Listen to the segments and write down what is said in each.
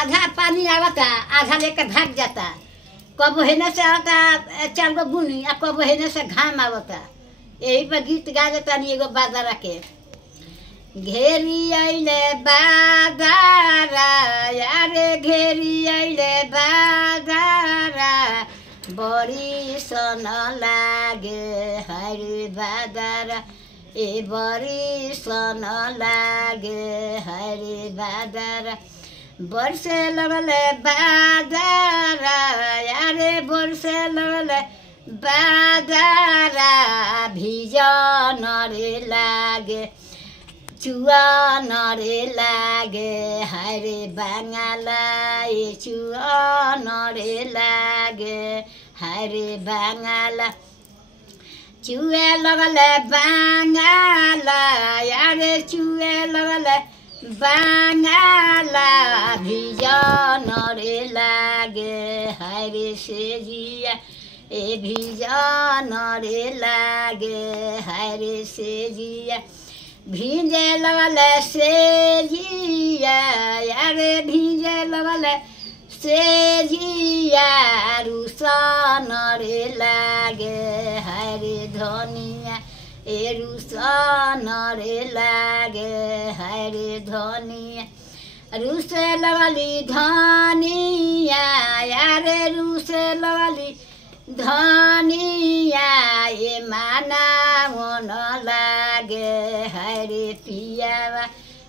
आधा पानी आवता आधा लेकर भाग जाता। कब हेने से आवता 4 गो बुनी आ कब हेने से घाम आवता। यही पर गीत गा देता नहीं एगो बादरा के। घेरी अइले बादरा यारे घेरी अइले बादरा बड़ी सन लागे हरे बादरा ए बड़ी सन लागे हरे बादरा बरसे लगले बादरा यारे बरसे लगले बादरा भिजन रे लागे चुअन रे लागे हरे बांगला ए चुअन रे लागे हरे बांगला चुए लगले बांगला यारे चुए लगले बांगला भिजन रे लागे हरे सेजिया ए भिजन रे लागे हरे सेजिया भिंजे लगले सेजिया यारे भिंजे लगले सेजिया रुसन रे लागे हरे धनिया ए रुसन रे लागे हरे धनिया रुसे लगली धनिया यारे रुसे लगली धनिया ए माना मन लागे हरे पियावा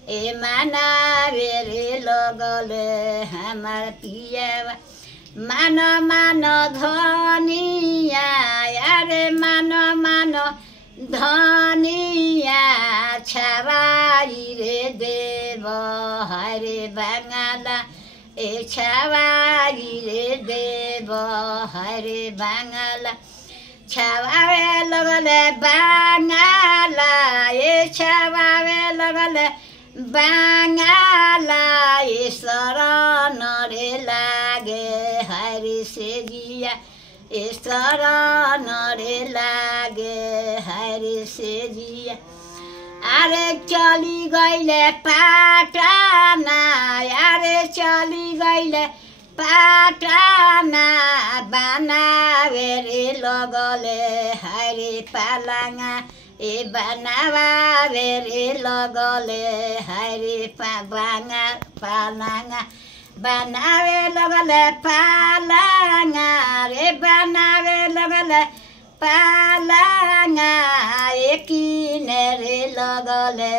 ए माना रे लगले हमार पियावा मान मान धनिया यारे मान मान धनिया छवाई रे देव हरे बांगला ए छवाई रे देव हरे बांगला छवावे लगले बांगला ए छवावे लगले बांगला ए शरण रे लागे हरे सेजिया ए शरण रे लागे हरे सेजिया अरे चली गईले पाटना अरे चली गईले पाटना बनावे रे लगले हरे पालांगा ए बनावे रे लगले हरे पालांगा बनावे लगले पालांगा रे बनावे लगले पालांगा एकिने रे लगले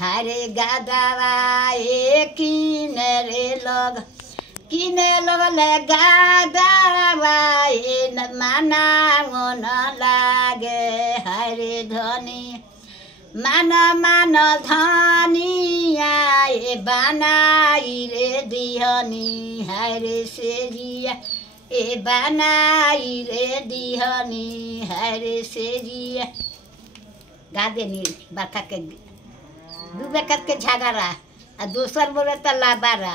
हरे गादावा एकिने रे लग किने लगले गादावा ए माना मन लागे हरे धनी मान मान धनिया ए बनाई रे दिहनी हरे सेजिया ए बनाई रे दिहनी हरे सेजिया गा देनी बरखा के 2 बेकर के झगड़ा आ दोसर बोले तो लाबारा।